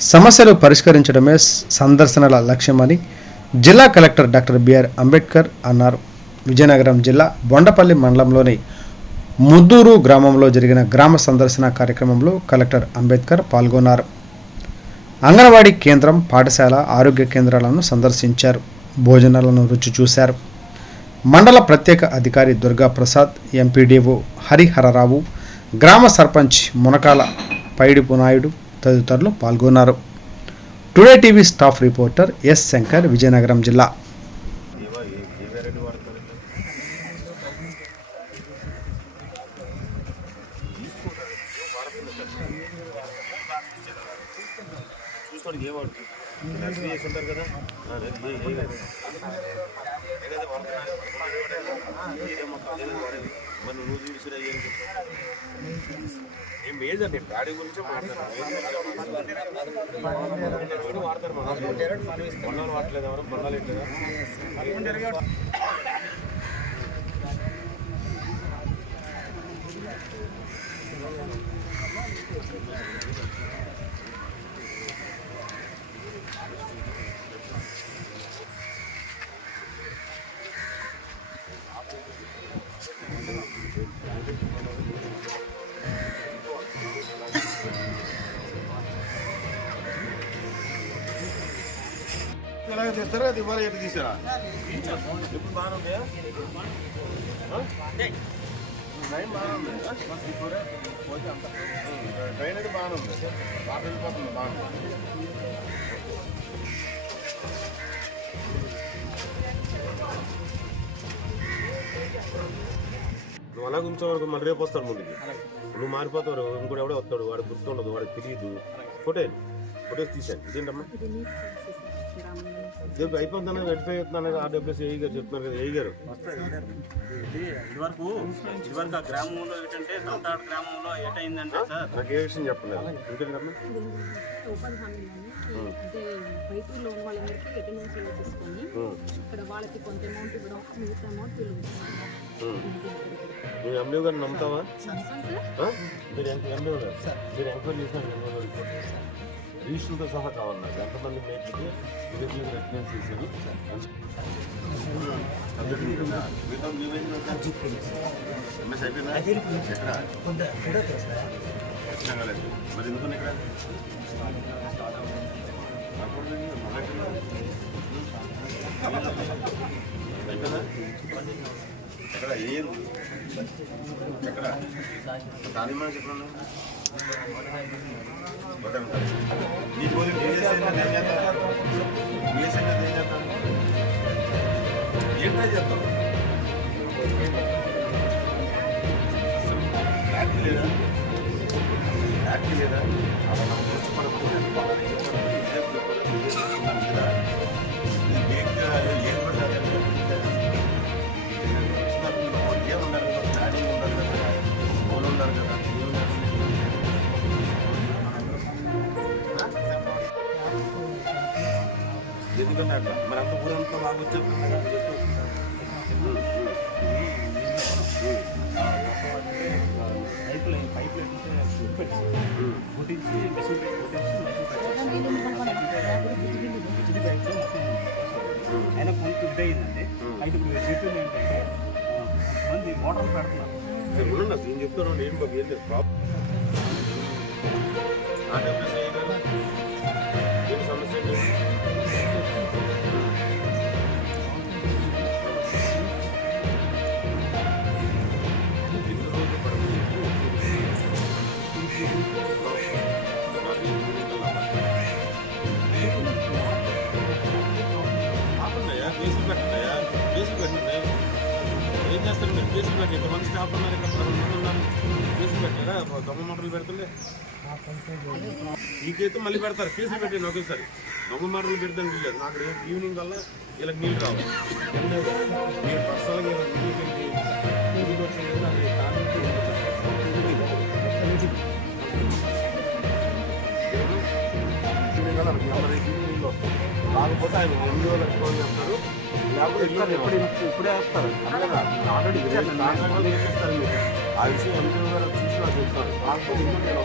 సమస్యలు పరిష్కరించడమే సందర్శనల లక్ష్యమని జిల్లా కలెక్టర్ డాక్టర్ బిఆర్ అంబేద్కర్ అన్నారు. విజయనగరం జిల్లా బొండపల్లి మండలంలోని ముద్దూరు గ్రామంలో జరిగిన గ్రామ సందర్శన కార్యక్రమంలో కలెక్టర్ అంబేద్కర్ పాల్గొన్నారు. అంగన్వాడీ కేంద్రం పాఠశాల ఆరోగ్య కేంద్రాలను సందర్శించారు. భోజనాలను రుచి చూశారు. మండల ప్రత్యేక అధికారి దుర్గా ప్రసాద్ ఎంపీడీఓ హరిహరరావు గ్రామ సర్పంచ్ మునకాల పైడిపు నాయుడు తదితరులు పాల్గొన్నారు. Today TV staff reporter S Shankar Vizianagaram జిల్లా. ఏ కదా ఆ, ఏ మరి నువ్వు చూసి ఏం ఏజ్ గురించి మాట్లాడతాను వాడతారు మన బొండాలు వాడలేదు ఎవరు బొండాలు ఇట్లేదా ఎలాగ తీస్తారా అది ఇవాళ తీసారా? ఎప్పుడు బాగుంది ట్రైన్ బాగుంది ట్రైన్ అయితే బాగానే ఉంది. బాగా వెళ్ళిపోతుంది బాగుంది నువ్వు అలా ఉంచేవరకు మళ్ళీ రేపు వస్తాడు ముందుకి. నువ్వు మారిపోతావు ఇంకోటి ఎవడో వస్తాడు వాడు గుర్తుండదు వాడికి తెలియదు ఫోటో ఫోటోస్ తీసాను ఇదేంటమ్మా? రేపు అయిపోతుందని వెరిఫై అవుతున్నాను ఆర్డబ్ల్యూఎస్ ఏఈ గారు చెప్తున్నారు కదా ఏఈ గారు. ఇది ఇదివరకు ఇదివరకు ఆ గ్రామంలో ఏంటంటే తమటాడు గ్రామంలో ఏటైందంటే సార్. నాకు ఏ విషయం చెప్పలేదు. అంటే రైతుల్లో ఉన్న వాళ్ళందరికీ అటెండెన్స్ తీసుకొని ఉం, ఇక్కడ వాళ్ళకి కొంత అమౌంట్ ఇవ్వడం మిగతా అమౌంట్ వీళ్ళు ఉం. నువ్వు ఎండి గారిని నమ్ముతావా? మీరు ఎంత ఎండి గారు. మీరు ఎంక్వైరీ చేసినారు ఎండి సహా కావాలి నాకు ఎంతమంది మేట్లకి విలేజ్ రెసిడెన్స్ చేసేది ఎంఎస్ అయిపోయిందా ఎక్కడ మరి ఎందుకు ఇక్కడ అయిపోయిందా ఎక్కడ ఏ ఎక్కడ? దాని మన చెప్పండి. నీ పోలి బిఎస్ఎన్ ఏం ఏం చేస్తావు ఏం ట్రై చేస్తావు యాక్ట్ లేదా? యాక్ట్ లేదా? అలా ఎందుకంటే అట్లా. మరి అంత ఊరంతా బాగా వచ్చేస్తుంది చెప్పు. కుట్టించి మెషిన్ కుట్టించి ఆయన కొంత ఫుడ్ అయిందండి. అయితే చెప్పింది ఏంటంటే మంది మోటార్ పెడుతున్నారు. ఏం బాబు ఏం ప్రాబ్లం కేసులు పెట్టండియా, కేసులు పెట్టండి. ఏం చేస్తారు మీరు? కేసులు పెట్టి ఎంతమంది స్టాఫ్ ఉన్నారు ఇక్కడ మంది ఉన్నారు. కేసులు పెట్టారా? దొంగ మాటలు పెడుతుండే. నీకైతే మళ్ళీ పెడతారు. కేసులు పెట్టండి ఒకేసారి. దొంగ మాటలు పెడతాను లేదు నాకు రేపు ఈవినింగ్ వల్ల ఇలా నీళ్ళు రావాలి. మీరు పర్సనల్గా లేకపోతే ఆయన ఎనిమిదో లక్షలు చెప్తారు లేకపోతే ఇప్పుడే వస్తారు. ఆల్రెడీ కాంట్రాక్ట్ చేసేస్తారు మీరు. ఆ చూసి చెప్తారు కాకపోతే ఇంట్లో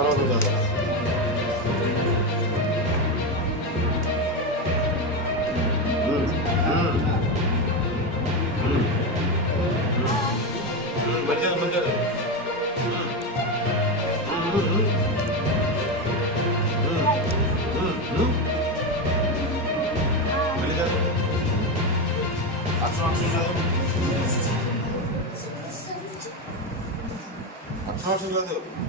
달아놓자. 박수 한번 주세요.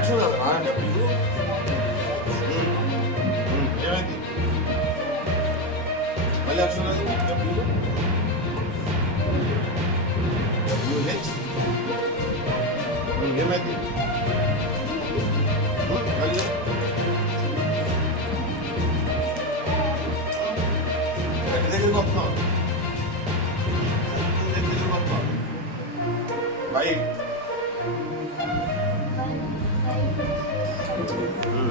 అక్షరం చదువు అక్షరం చదువు రా డబ్ల్యూ ఏమైంది మళ్ళీ అక్షరం చదువు డబ్ల్యూ డబ్ల్యూహెచ్ ఏమైంది మళ్ళీ దగ్గర దగ్గరికి వస్తున్నాం దగ్గర దగ్గరికి వస్తున్నాం బైక్